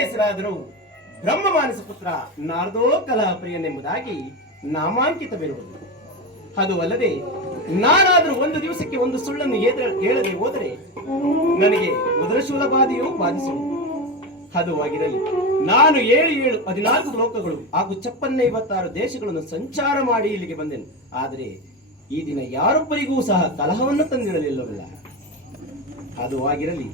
ಹೆಸರಾದರೂ ಬ್ರಹ್ಮ ಮಾನಸ ಪುತ್ರ ನಾರದೋ ಕಲಾಪ್ರಿಯನೆಂಬುದಾಗಿ ನಾಮಾಂಕಿತವಿರುವುದು. ಅದು ಅಲ್ಲದೆ ನಾನಾದರೂ ಒಂದು ದಿವಸಕ್ಕೆ ಒಂದು ಸುಳ್ಳನ್ನು ಹೇಳದೆ ಹೋದರೆ ನನಗೆ ಉದರಶೂಲ ಬಾಧೆಯೂ ಬಾಧಿಸುವುದು. ಅದು ಆಗಿರಲಿ, ನಾನು 14 ಲೋಕಗಳು ಹಾಗೂ 56 ದೇಶಗಳನ್ನು ಸಂಚಾರ ಮಾಡಿ ಇಲ್ಲಿಗೆ ಬಂದೆನು. ಆದರೆ ಈ ದಿನ ಯಾರೊಬ್ಬರಿಗೂ ಸಹ ಕಲಹವನ್ನು ತಂದಿರಲಿಲ್ಲವಲ್ಲ. ಅದು ಆಗಿರಲಿ,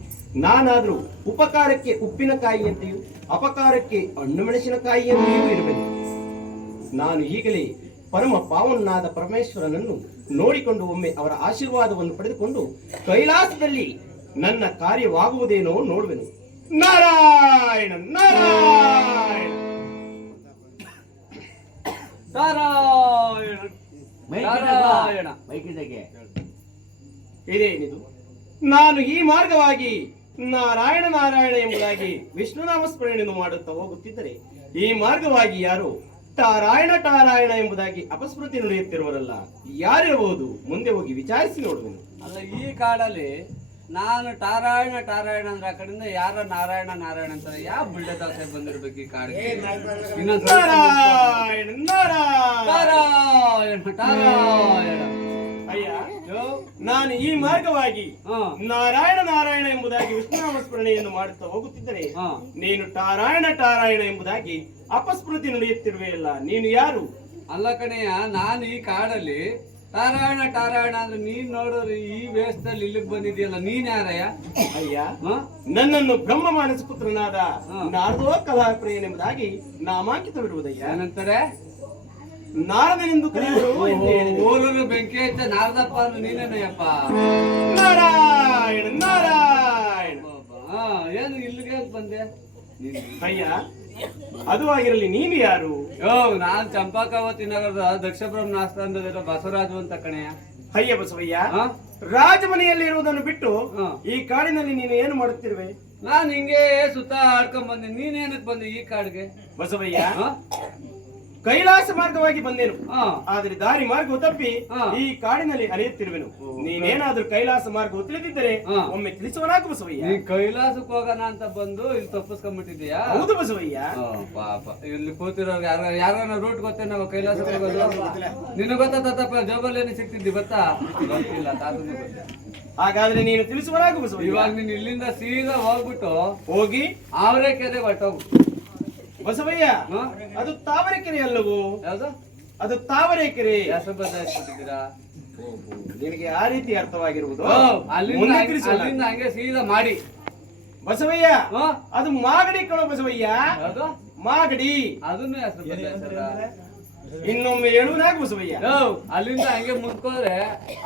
ನಾನಾದರೂ ಉಪಕಾರಕ್ಕೆ ಉಪ್ಪಿನಕಾಯಿಯಂತೆಯೂ ಅಪಕಾರಕ್ಕೆ ಹಣ್ಣು ಮೆಣಸಿನಕಾಯಿಯಂತೆಯೂ ಇರಬೇಕು. ನಾನು ಈಗಲೇ ಪರಮ ಪಾವನಾದ ಪರಮೇಶ್ವರನನ್ನು ನೋಡಿಕೊಂಡು ಒಮ್ಮೆ ಅವರ ಆಶೀರ್ವಾದವನ್ನು ಪಡೆದುಕೊಂಡು ಕೈಲಾಸದಲ್ಲಿ ನನ್ನ ಕಾರ್ಯವಾಗುವುದೇನೋ ನೋಡುವೆನು. ನಾರಾಯಣ ನಾರಾಯಣ ನಾರಾಯಣ ನಾರಾಯಣ. ಇದೇನಿದು? ನಾನು ಈ ಮಾರ್ಗವಾಗಿ ನಾರಾಯಣ ನಾರಾಯಣ ಎಂಬುದಾಗಿ ವಿಷ್ಣು ನಾಮಸ್ಮರಣೆಯನ್ನು ಮಾಡುತ್ತಾ ಹೋಗುತ್ತಿದ್ದರೆ ಈ ಮಾರ್ಗವಾಗಿ ಯಾರು ಟಾರಾಯಣ ಟಾರಾಯಣ ಎಂಬುದಾಗಿ ಅಪಸ್ಮೃತಿ ನುಡಿಯುತ್ತಿರುವರಲ್ಲ, ಯಾರಿರಬಹುದು? ಮುಂದೆ ಹೋಗಿ ವಿಚಾರಿಸಿ ನೋಡುವೆನು. ಅಲ್ಲ, ಈ ಕಾಡಲ್ಲಿ ನಾನು ಟಾರಾಯಣ ಟಾರಾಯಣ ಅಂದ್ರೆ ಆ ಕಡೆಯಿಂದ ಯಾರ ನಾರಾಯಣ ನಾರಾಯಣ ಅಂತಾರೆ. ಯಾವ ಬಿಲ್ಡೆ ದಾಸೆ ಬಂದಿರ್ಬೇಕು ಈ ಕಾಡಿಗೆ? ನಾರಾಯಣ ನಾರಾಯಣ ಟಾರಾಯಣ. ಅಯ್ಯ, ನಾನು ಈ ಮಾರ್ಗವಾಗಿ ನಾರಾಯಣ ನಾರಾಯಣ ಎಂಬುದಾಗಿ ವಿಷ್ಣು ನಾಮಸ್ಮರಣೆಯನ್ನು ಮಾಡುತ್ತಾ ಹೋಗುತ್ತಿದ್ದರೆ ನೀನು ಟಾರಾಯಣ ಟಾರಾಯಣ ಎಂಬುದಾಗಿ ಅಪಸ್ಮೃತಿ ನುಡಿಯುತ್ತಿರುವೆಯಲ್ಲ, ನೀನು ಯಾರು? ಅಲ್ಲ ಕಣೆಯ, ನಾನು ಈ ಕಾಡಲ್ಲಿ ಟಾರಾಯಣ ಟಾರಾಯಣ ಅಂದ್ರೆ ನೀನ್ ನೋಡೋರು ಈ ವೇಷದಲ್ಲಿ ಇಲ್ಲಿಗೆ ಬಂದಿದೆಯಲ್ಲ, ನೀನ್ ಯಾರಯ್ಯ? ಅಯ್ಯ, ನನ್ನನ್ನು ಬ್ರಹ್ಮ ಮಾನಸ ಪುತ್ರನಾದ ನಾರದೋ ಕಲಾಪ್ರಿಯನೆಂಬುದಾಗಿ ನಾಮಾಂಕಿತವಿರುವುದಯ್ಯ. ಏನಂತಾರೆ? ನಾರದನೆಂದು ಕರೆಯುವರು. ಓಲೂರು ಬೆಂಕಿ ಹಚ್ಚ ನಾರದಪ್ಪ ಅಂದ್ರೆ ನೀನೇನಯ್ಯಪ್ಪ? ನಾರಾಯಣ ನಾರಾಯಣ. ಏನು ಇಲ್ಲಿಗೆ ಬಂದೆ? ಅಯ್ಯ, ಅದು ಆಗಿರಲಿ, ನೀನು ಯಾರು? ನಾನ್ ಚಂಪಾಕಾವತಿ ನಗರದ ದಕ್ಷ ಬ್ರಹ್ಮಾಸ್ತಾನದ ಬಸವರಾಜು ಅಂತ ಕಣೆಯ. ಅಯ್ಯ ಬಸವಯ್ಯ, ರಾಜಮನೆಯಲ್ಲಿ ಇರುವುದನ್ನು ಬಿಟ್ಟು ಈ ಕಾಡಿನಲ್ಲಿ ನೀನು ಏನು ಮಾಡುತ್ತಿರುವೆ? ನಾನ್ ಹಿಂಗೆ ಸುತ್ತ ಆಡ್ಕೊಂಡ್ ಬಂದೆ. ನೀನೇನಕ್ ಬಂದೆ ಈ ಕಾಡಿಗೆ? ಬಸವಯ್ಯ, ಕೈಲಾಸ ಮಾರ್ಗವಾಗಿ ಬಂದೇನು, ಆದ್ರೆ ದಾರಿ ಮಾರ್ಗವು ತಪ್ಪಿ ಈ ಕಾಡಿನಲ್ಲಿ ಅಲೆಯುತ್ತಿರುವೆನು. ನೀನೇನಾದ್ರೂ ಕೈಲಾಸ ಮಾರ್ಗವು ತಿಳಿದಿದ್ದರೆ ಒಮ್ಮೆ ತಿಳಿಸುವನಾಗು ಬಸವಯ್ಯ. ನೀ ಕೈಲಾಸಕ್ಕೆ ಹೋಗೋಣ ಅಂತ ಬಂದು ಇಲ್ಲಿ ತಪ್ಪಿಸ್ಕೊಂಡ್ಬಿಟ್ಟಿದ್ಯಾ? ಹೌದು ಬಸವಯ್ಯ. ಪಾಪ, ಇಲ್ಲಿ ಕೂತಿರೋರು ಯಾರನ್ನ ರೂಟ್ ಗೊತ್ತೇ ನಾವು ಕೈಲಾಸಕ್ಕೆ ಹೋಗೋದು? ನಿನಗೆ ಗೊತ್ತಾತಪ್ಪ, ಜೋಬಲ್ಲೇನೆ ಸಿಕ್ತಿದ್ದಿ ಗೊತ್ತಾ? ಗೊತ್ತಿಲ್ಲ, ತಾತನು ಗೊತ್ತಿಲ್ಲ. ಹಾಗಾದ್ರೆ ನೀನು ತಿಳಿಸುವನಾಗು ಬಸವಯ್ಯ. ಇವಾಗ ನೀನ್ ಇಲ್ಲಿಂದ ಸೀದಾ ಹೋಗ್ಬಿಟ್ಟು ಹೋಗಿ ಆವರೆಕೆರೆ ಹೊಟ್ಟೋಗು ಬಸವಯ್ಯ. ಅದು ತಾವರೆಕೆರೆ ಅಲ್ಲವೋ? ಯಾವ್ದು? ಅದು ತಾವರೆಕೆರೆ. ಹೆಸರು ಬದಲಾಯಿಸ್ಬಿಟ್ಟಿದ್ದೀರಾ? ನಿನಗೆ ಆ ರೀತಿ ಅರ್ಥವಾಗಿರುವುದು. ಅಲ್ಲಿಂದ ಹಂಗೆ ಸೀದಾ ಮಾಡಿ ಬಸವಯ್ಯ. ಅದು ಮಾಗಡಿ ಕಣೋ ಬಸವಯ್ಯ. ಯಾವ್ದು? ಮಾಗಡಿ. ಅದನ್ನು ಹೆಸರು ಬದಲಾಯಿಸಲ್ಲ. ಇನ್ನೊಮ್ಮೆ ಹೇಳುವುದಾಗ ಬಸವಯ್ಯ. ಅಲ್ಲಿಂದ ಹಂಗೆ ಮುಂದ್ಕೋದ್ರೆ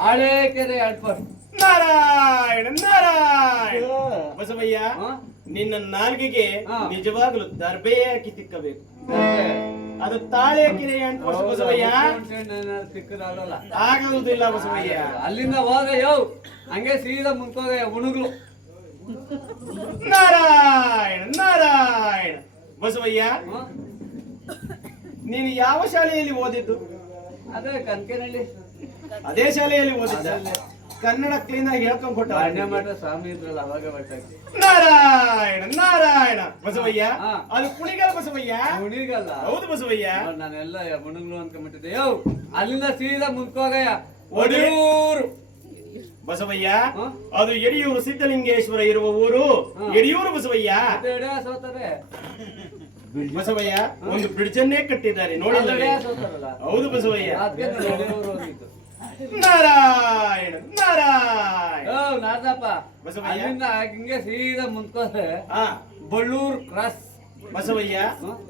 ಹಳೇಕೆರೆ ಅಡ್ಪರ್. ನಾರಾಯಣ ನಾರಾಯಣ. ಬಸವಯ್ಯ, ನಿನ್ನ ನಾಲ್ಗೆಗೆ ನಿಜವಾಗಲೂ ದರ್ಬೆ ಹಾಕಿ ತಿಕ್ಕಬೇಕು. ಅದು ತಾಳೆ ಕೆರೆ ಅಂತ ಬಸವಯ್ಯ. ಆಗುವುದಿಲ್ಲ ಬಸವಯ್ಯ. ಅಲ್ಲಿಂದ ಹೋಗ ಹಂಗೆ ಸೀದಾ ಮುಂದ್ಕೋಗ ಉಣುಗ್ಲು. ನಾರಾಯಣ ನಾರಾಯಣ. ಬಸವಯ್ಯ, ನೀನು ಯಾವ ಶಾಲೆಯಲ್ಲಿ ಓದಿದ್ದು? ಅದೇ ಕನ್ಕೇನಹಳ್ಳಿ. ಅದೇ ಶಾಲೆಯಲ್ಲಿ ಓದಿದ್ದ? ಕನ್ನಡ ಕ್ಲೀನ್ ಆಗಿ ಹೇಳ್ಕೊಂಡ್ ಕೊಟ್ಟ. ಮಠ ಸ್ವಾಮಿ ಇದ್ರಲ್ಲ ಅವಾಗ ಬಟ್ಟ. ನಾರಾಯಣ ನಾರಾಯಣ. ಬಸವಯ್ಯ, ಅದು ಕುಣಿಗಲ್ ಬಸವಯ್ಯ. ಕುಣಿಗಲ್ಲ? ಹೌದು ಬಸವಯ್ಯ. ನಾನೆಲ್ಲ ಮುಣುಗ್ಲು ಅನ್ಕೊಂಡ್ಬಿಟ್ಟಿದ್ದೆ. ಅಲ್ಲಿಂದ ಸೀದಾ ಮುಂದ್ಕೋಗಯ್ಯ ಒಡಿಯೂರು. ಬಸವಯ್ಯ, ಅದು ಯಡಿಯೂರು ಸಿದ್ಧಲಿಂಗೇಶ್ವರ ಇರುವ ಊರು ಯಡಿಯೂರು ಬಸವಯ್ಯ. ಸೋತಾರೆ ಬಸವಯ್ಯ, ಒಂದು ಬ್ರಿಡ್ಜ್ ಅನ್ನೇ ಕಟ್ಟಿದ್ದಾರೆ ನೋಡಿಲ್ಲ? ಹೌದು ಬಸವಯ್ಯ. ನಾರಾಯಣ ನಾರಾಯಣ. ನಾರದಪ್ಪ, ಅಲ್ಲಿಂದ ಹಿಂಗೆ ಸೀದಾ ಮುಂದ್ಕೋದ್ರೆ ಬಳ್ಳೂರು ಕ್ರಾಸ್. ಬಸವಯ್ಯ,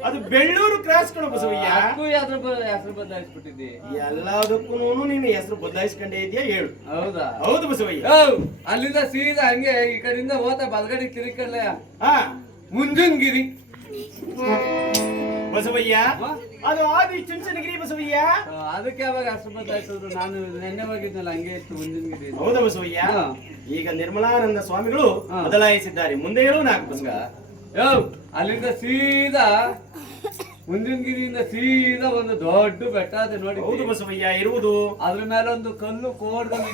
ಅದು ಬೆಳ್ಳೂರು ಕ್ರಾಸ್ ಕಣ ಬಸವಯ್ಯ. ಹೆಸರು ಬದಲಾಯಿಸ್ಬಿಟ್ಟಿದ್ದಿ. ಎಲ್ಲದಕ್ಕೂ ನೀನು ಹೆಸರು ಬದಲಾಯಿಸ್ಕೊಂಡೇ ಇದೆಯಾ? ಹೇಳು. ಹೌದಾ? ಹೌದು ಬಸವಯ್ಯ. ಅಲ್ಲಿಂದ ಸೀದಾ ಹಂಗೆ ಈ ಕಡೆಯಿಂದ ಹೋತ ಬಲಗಡೆ ತಿರುಗಲ್ಲ ಮುಂಜುನ್ಗಿರಿ. ಬಸವಯ್ಯ, ಅದು ಆದಿ ಚುಂಚನಗಿರಿ ಬಸವಯ್ಯ. ಅದಕ್ಕೆ ಯಾವಾಗ ಹೆಸರು ಬದಲಾಯಿಸಿದ್ರು? ನಾನು ನೆನ್ನೆ ಹೋಗಿದ್ನಲ್ಲ, ಹಂಗೆ ಇತ್ತು ಮುಂಜುನ್ಗಿರಿ. ಹೌದಾ ಬಸವಯ್ಯ? ಈಗ ನಿರ್ಮಲಾನಂದ ಸ್ವಾಮಿಗಳು ಬದಲಾಯಿಸಿದ್ದಾರೆ. ಮುಂದೆ ಹೇಳು ನಾಲ್ಕು ಬಸವ. ಅಲ್ಲಿಂದ ಸೀದಾ ಮುಂದಿನ ಗಿರಿಯಿಂದ ಸೀದಾ ಒಂದು ದೊಡ್ಡ ಬೆಟ್ಟ ಅದೇ ನೋಡಿ. ಹೌದು ಬಸವಯ್ಯ ಇರುವುದು. ಅದ್ರ ಮೇಲೆ ಒಂದು ಕಲ್ಲು ಕೋಡ್ಗಳು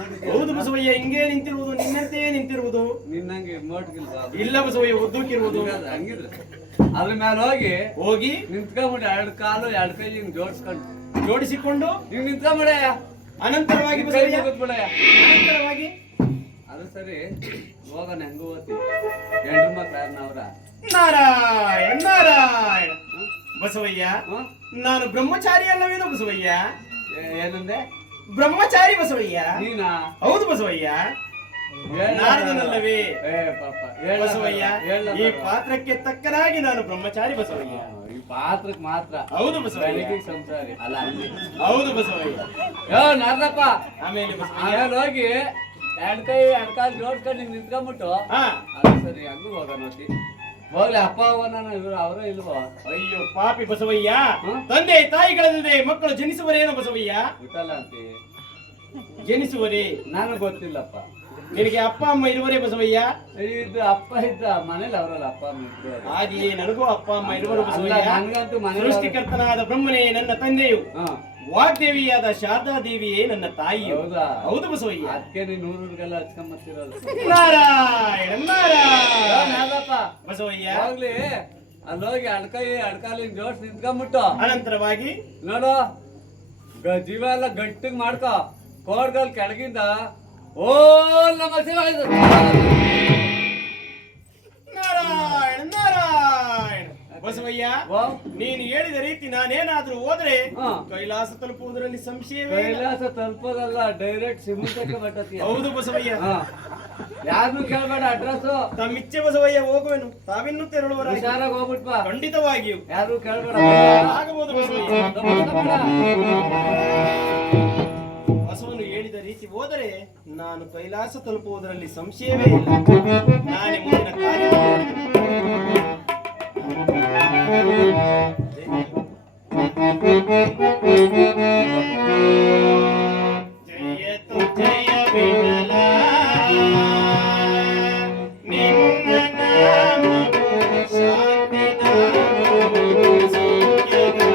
ನೋಡಿ. ಹೌದು ಬಸವಯ್ಯ ಹಿಂಗೆ ನಿಂತಿರುವುದು, ನಿನ್ನಂತೆ ನಿಂತಿರುವುದು. ನಿನ್ನಂಗೆ ಮೋಟ್ಗಿಲ್ವಾ? ಇಲ್ಲ ಬಸವಯ್ಯ ಉದ್ದಕ್ಕಿರುವುದು. ಹಂಗಿದ್ರೆ ಅದ್ರ ಮೇಲೆ ಹೋಗಿ ಹೋಗಿ ನಿಂತ್ಕೊಂಬಿಡಿ, ಎರಡು ಕಾಲು ಎರಡು ಕೈ ಹಿಂಗ್ ಜೋಡಿಸಿಕೊಂಡು ಹಿಂಗ್ ನಿಂತ್ಕೊಂಬಿಡಯ್ಯ. ಅನಂತರವಾಗಿ ಬಸವಯ್ಯ ಬಿಡಯ್ಯ. ಅನಂತರವಾಗಿ ಅದು ಸರಿ, ಹೋಗೋಣ ಹೆಂಗು ಓದ್ತಿ ಹೆಂಡ್ರು ಮಕ್ಳು ಯಾರನ್ನವ್ರ? ನಾರಾಯಣ ನಾರಾಯಣ ಬಸವಯ್ಯ. ಹ್ಮ್? ನಾನು ಬ್ರಹ್ಮಚಾರಿ ಅಲ್ಲವೇನೋ ಬಸವಯ್ಯ? ಏನಂದೆ? ಬ್ರಹ್ಮಚಾರಿ ಬಸವಯ್ಯ. ನೀನಾ? ಹೌದು ಬಸವಯ್ಯ. ನಾರದನಲ್ಲವೇ ಪಾಪ ಬಸವಯ್ಯ? ಈ ಪಾತ್ರಕ್ಕೆ ತಕ್ಕನಾಗಿ ನಾನು ಬ್ರಹ್ಮಚಾರಿ ಬಸವಯ್ಯ. ಈ ಪಾತ್ರಕ್ಕೆ ಮಾತ್ರ. ಹೌದು ಬಸವಯ್ಯ. ಬೆಳಗ್ಗೆ ಸಂಸಾರಿ ಅಲ್ಲ ಅಲ್ಲಿ. ಹೌದು ಬಸವಯ್ಯ. ನಾರದಪ್ಪ ಆಮೇಲೆ ಬಸವಯ್ಯ ಆಮೇಲೆ ಹೋಗಿ ಎರಡ್ ಕೈ ಎರಡ್ ಕಾಲು ಜೋಡ್ಕೊಂಡು ಹಿಂಗ್ ನಿಂತ್ಕೊಂಡ್ಬಿಟ್ಟು ಹಾ ಅದು ಸರಿ ಹಂಗೂ ಹೋಗೋಣ ಹೋತಿ. ಹೋಗ್ಲಿ ಅಪ್ಪ ಅವನ ಇವ್ರು ಅವರೇ ಇಲ್ವೋ? ಅಯ್ಯೋ ಪಾಪಿ ಬಸವಯ್ಯ. ಹ್ಮ್? ತಂದೆ ತಾಯಿಗಳಲ್ಲದೆ ಮಕ್ಕಳು ಜನಿಸುವರೇನು ಬಸವಯ್ಯ? ಬಿಟ್ಟಲ್ಲ ಅಂತಿ. ಜನಿಸುವರೇ? ನನಗೆ ಗೊತ್ತಿಲ್ಲಪ್ಪ. ನಿನಗೆ ಅಪ್ಪ ಅಮ್ಮ ಇರುವರೇ ಬಸವಯ್ಯ? ಇದು ಅಪ್ಪ ಇದ್ದ ಮನೇಲಿ ಅವರಲ್ಲ ಅಪ್ಪ ಅಮ್ಮ ಇದ್ರು. ಹಾಗೆಯೇ ನನಗೂ ಅಪ್ಪ ಅಮ್ಮ ಇರುವರು ಬಸವಯ್ಯ. ನನ್ಗಂತೂ ಮನೆ ಸೃಷ್ಟಿಕರ್ತನಾದ ಬ್ರಹ್ಮನೇ ನನ್ನ ತಂದೆಯು, ಹಾ ವಾಗ್ದೇವಿಯಾದ ಶಾರದಾ ದೇವಿಯೇ ನನ್ನ ತಾಯಿಯು. ಹೌದಾ? ಹೌದು ಬಸವಯ್ಯ. ಅದಕ್ಕೆ ನೀನ್ ಊರುಗಳಿಗೆಲ್ಲ ಹಚ್ಕೊಂಬತ್ತಿರೋದು. ನಾರಾಯಣ ನಾರಾಯಣ ನಾದಪ್ಪ ಬಸವಯ್ಯ. ಹೋಗ್ಲಿ ಅಲ್ಲಿ ಹೋಗಿ ಅಡ್ಕಾಲಿನ ಜೋಡ್ಸ್ ನಿಂತ್ಕೊಂಡ್ಬಿಟ್ಟು ಅನಂತರವಾಗಿ ನೋಡು ಜೀವ ಎಲ್ಲ ಗಟ್ಟಿಗೆ ಮಾಡ್ಕೊ. ಕೋಡ್ಗಲ್ ಕೆಳಗಿಂದ ಓ ನಮ್ಮ ಶಿವಾಯ ನಾರಾಯಣ ನಾರಾಯಣ ಬಸವಯ್ಯ. ನೀನು ಹೇಳಿದ ರೀತಿ ನಾನೇನಾದ್ರೂ ಹೋದ್ರೆ ಹಾ. ಕೈಲಾಸ ತಲುಪುವುದರಲ್ಲಿ ಸಂಶಯವೇ ಇಲ್ಲ. ಕೈಲಾಸ ತಲುಪೋದಲ್ಲ, ಡೈರೆಕ್ಟ್ ಸಿಮುಂತಕ್ಕೆ ಬರ್ತತಿ. ಹೌದು ಬಸವಯ್ಯ. ಯಾರನ್ನು ಕೇಳ್ಬೇಡ, ಅಡ್ರೆಸ್ ತಮ್ಮಿಚ್ಛೆ ಬಸವಯ್ಯ, ಹೋಗುವೆನು. ತಾವಿನ್ನೂ ತೆರಳುವರ ಹುಷಾರಾಗಿ ಹೋಗ್ಬಿಟ್ವಾ. ಖಂಡಿತವಾಗಿಯೂ ಯಾರು ಕೇಳ್ಬೇಡ. ಆಗಬಹುದು ಬಸವಯ್ಯ. ಬಸವನು ಹೇಳಿದ ರೀತಿ ಹೋದರೆ ನಾನು ಕೈಲಾಸ ತಲುಪುವುದರಲ್ಲಿ ಸಂಶಯವೇ ಇಲ್ಲ. ನಾನೇ ಮುಂದಿನ ಕಾರ್ಯ ಜಯತು ಜಯ ವಿಠಲ, ನಿನ್ನ ನಾಮವು ಶಾಂತಿ ನಾಮವು ಸೌಖ್ಯಗಳ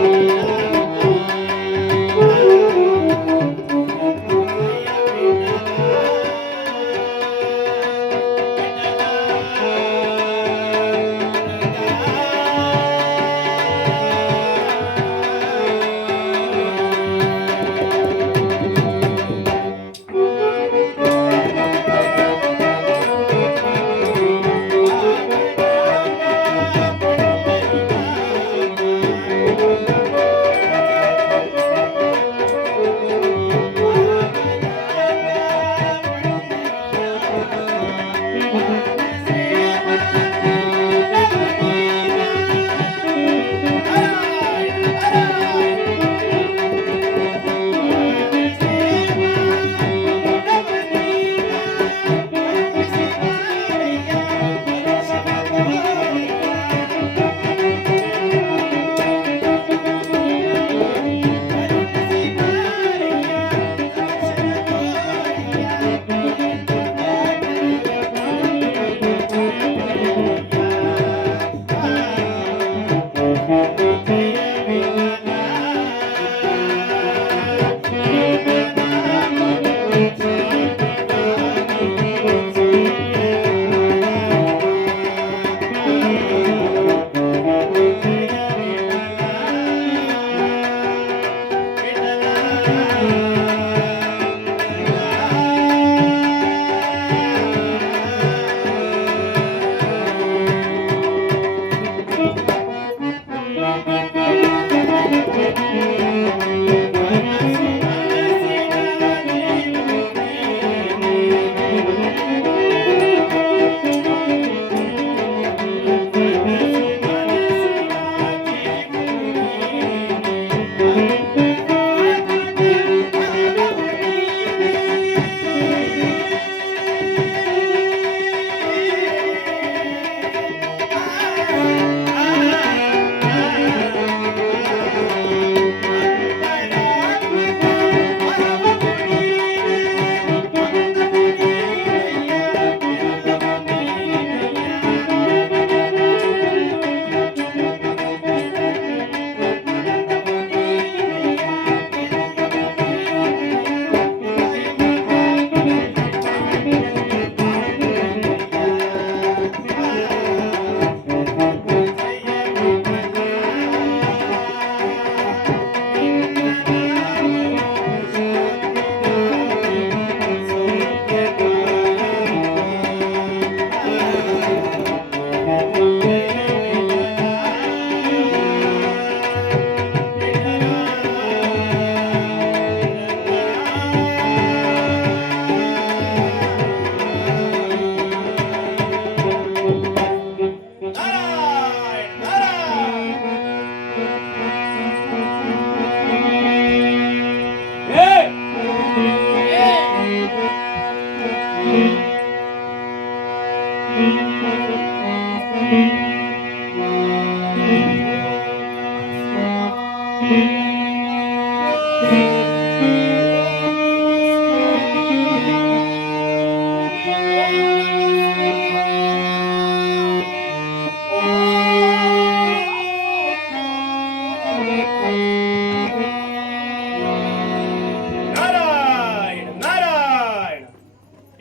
ನಾರಾಯಣ ನಾರಾಯಣ.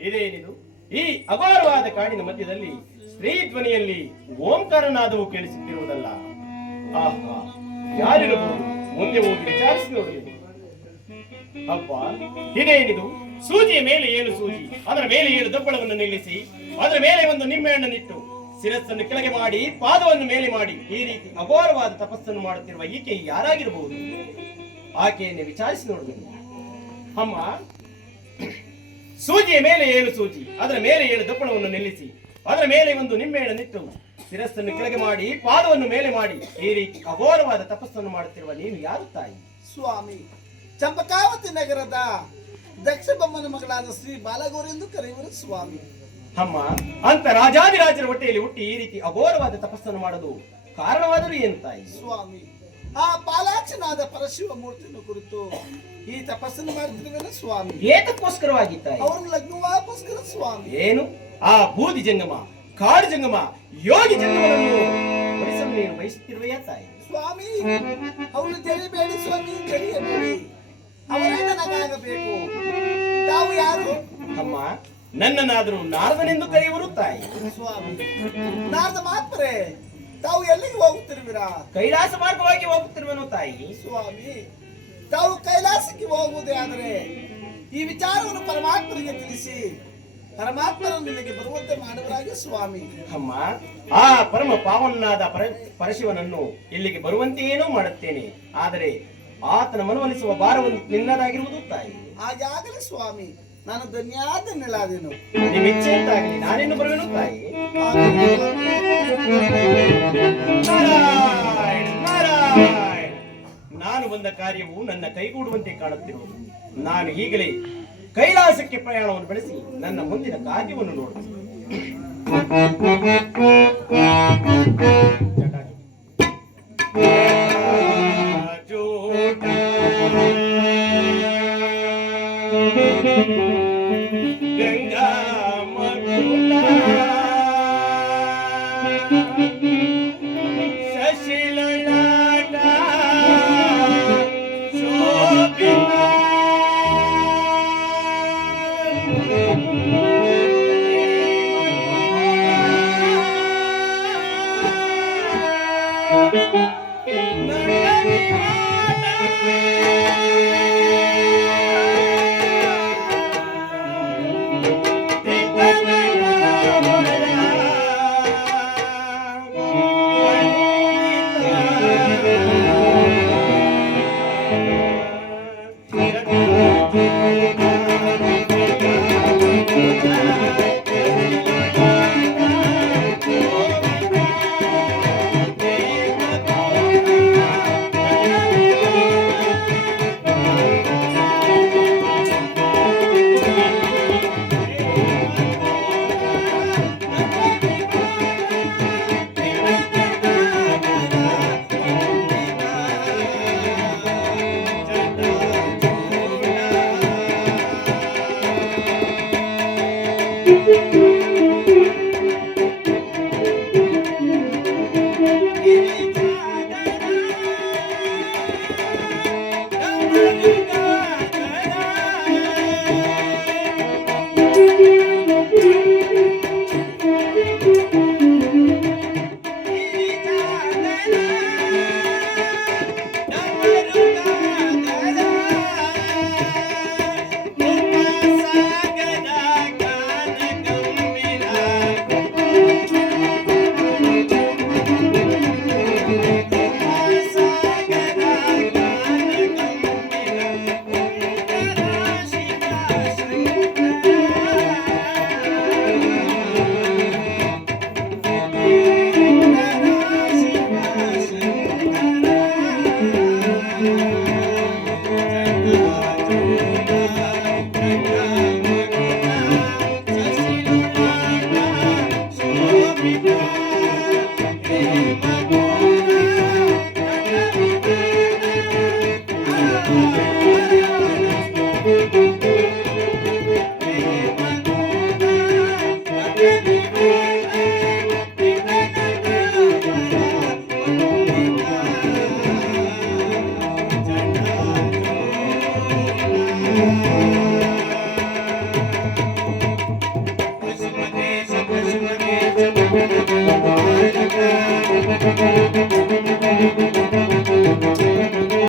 ಇದೇನಿದು? ಈ ಅಪಾರವಾದ ಕಾಡಿನ ಮಧ್ಯದಲ್ಲಿ ಸ್ತ್ರೀ ಧ್ವನಿಯಲ್ಲಿ ಓಂಕಾರನಾದವು ಕೇಳಿಸುತ್ತಿರುವುದಲ್ಲ. ಆಹಾ, ಯಾರಿರಬಹುದು? ಮುಂದೆ ಹೋಗಿ ವಿಚಾರಿಸಿ ನೋಡಲಿದೆ. ಅಪ್ಪ, ಇದೇನಿದು? ಸೂಜಿಯ ಮೇಲೆ 7 ಸೂಜಿ, ಅದರ ಮೇಲೆ 7 ದಬ್ಬಳವನ್ನು ನಿಲ್ಲಿಸಿ, ಅದರ ಮೇಲೆ ಒಂದು ನಿಂಬೆಹಣ್ಣನ್ನಿಟ್ಟು, ಶಿರಸ್ಸನ್ನು ಕೆಳಗೆ ಮಾಡಿ, ಪಾದವನ್ನು ಮೇಲೆ ಮಾಡಿ, ಈ ರೀತಿ ಅಘೋರವಾದ ತಪಸ್ಸನ್ನು ಮಾಡುತ್ತಿರುವ ಈಕೆ ಯಾರಾಗಿರಬಹುದು? ಆಕೆಯನ್ನು ವಿಚಾರಿಸಿ ನೋಡಬೇಕು. ಅಮ್ಮ, ಸೂಜಿಯ ಮೇಲೆ 7 ಸೂಜಿ, ಅದರ ಮೇಲೆ 7 ದಪ್ಪಳವನ್ನು ನಿಲ್ಲಿಸಿ, ಅದರ ಮೇಲೆ ಒಂದು ನಿಂಬೆಹಣ್ಣನ್ನಿಟ್ಟು, ಶಿರಸ್ಸನ್ನು ಕೆಳಗೆ ಮಾಡಿ, ಪಾದವನ್ನು ಮೇಲೆ ಮಾಡಿ, ಈ ರೀತಿ ಅಘೋರವಾದ ತಪಸ್ಸನ್ನು ಮಾಡುತ್ತಿರುವ ನೀನು ಯಾರು ತಾಯಿ? ಸ್ವಾಮಿ, ಚಂಪಕಾವತಿ ನಗರದ ದಕ್ಷ ಬೊಮ್ಮನ ಮಗಳಾದ ಶ್ರೀ ಬಾಲಗೌರಿ ಎಂದು ಕರೆಯುವರು ಸ್ವಾಮಿ. ಅಮ್ಮ, ಅಂತ ರಾಜಾದಿರಾಜರ ಹೊಟ್ಟೆಯಲ್ಲಿ ಹುಟ್ಟಿ ಈ ರೀತಿ ಅಘೋರವಾದ ತಪಸ್ಸನ್ನು ಮಾಡಲು ಕಾರಣವಾದರೂ ಏನು ತಾಯಿ? ಸ್ವಾಮಿ, ಆ ಬಾಲಾಕ್ಷನಾದ ಪರಶಿವ ಮೂರ್ತಿಯನ್ನು ಕುರಿತು ಈ ತಪಸ್ಸನ್ನು ಮಾಡ್ತಿರುವೇನ ಸ್ವಾಮಿ. ಏತಕ್ಕೋಸ್ಕರವಾಗಿ ತಾಯಿ? ಅವ್ರನ್ನ ಲಗ್ನವಾಗೋಸ್ಕರ ಸ್ವಾಮಿ. ಏನು? ಆ ಬೂದಿ ಜಂಗಮ, ಕಾಡು ಜಂಗಮ, ಯೋಗಿ ಜಂಗಮನನ್ನು ವರಿಸಲು ನೀನು ಬಯಸುತ್ತಿರುವೆಯಾ ತಾಯಿ? ಸ್ವಾಮಿ, ಅವಳು ಜರಿಬೇಡಿ ಸ್ವಾಮಿ, ಜರಿಯಬೇಡಿ. ಅವರೇ ನನಗಾಗಬೇಕು. ತಾವು ಯಾರು? ಅಮ್ಮ, ನನ್ನನ್ನಾದರೂ ನಾರದನೆಂದು ಕರೆಯುವರು ತಾಯಿ. ಸ್ವಾಮಿ, ನಾರದ ಮಾತ್ರೆ ತಾವು ಎಲ್ಲಿಗೆ ಹೋಗುತ್ತಿರುವಿರಾ? ಕೈಲಾಸ ಮಾರ್ಗವಾಗಿ ಹೋಗುತ್ತಿರುವನು ತಾಯಿ. ಸ್ವಾಮಿ, ತಾವು ಕೈಲಾಸಕ್ಕೆ ಹೋಗುವುದೇ ಆದರೆ ಈ ವಿಚಾರವನ್ನು ಪರಮಾತ್ಮನಿಗೆ ತಿಳಿಸಿ ಪರಮಾತ್ಮನು ನಿನಗೆ ಬರುವಂತೆ ಮಾಡುವರಾಗಿ ಸ್ವಾಮಿ. ಅಮ್ಮ, ಆ ಪರಮ ಪಾವನಾದ ಪರಶಿವನನ್ನು ಇಲ್ಲಿಗೆ ಬರುವಂತೆಯೇನೋ ಮಾಡುತ್ತೇನೆ, ಆದರೆ ಆತನ ಮನವೊಲಿಸುವ ಭಾರವನ್ನು ನಿನ್ನದಾಗಿರುವುದು ತಾಯಿ. ಹಾಗೆ ಆಗಲಿ ಸ್ವಾಮಿ, ನಾನು ಧನ್ಯಾಧನ್ಯಳಾದೆನು. ನಿಮ್ಮ ಇಚ್ಛೆ ಅಂತಾಗಲಿ, ನಾನೇನು ಬರುವೆನು ತಾಯಿ. ನಾರಾಯಣ ನಾರಾಯಣ. ನಾನು ಬಂದ ಕಾರ್ಯವು ನನ್ನ ಕೈಗೂಡುವಂತೆ ಕಾಣುತ್ತಿರುವುದು. ನಾನು ಈಗಲೇ ಕೈಲಾಸಕ್ಕೆ ಪ್ರಯಾಣವನ್ನು ಬೆಳೆಸಿ ನನ್ನ ಮುಂದಿನ ಕಾರ್ಯವನ್ನು ನೋಡುತ್ತೇನೆ. ಗಂಗಾ ಮಕುಟ ಶಶಿಲ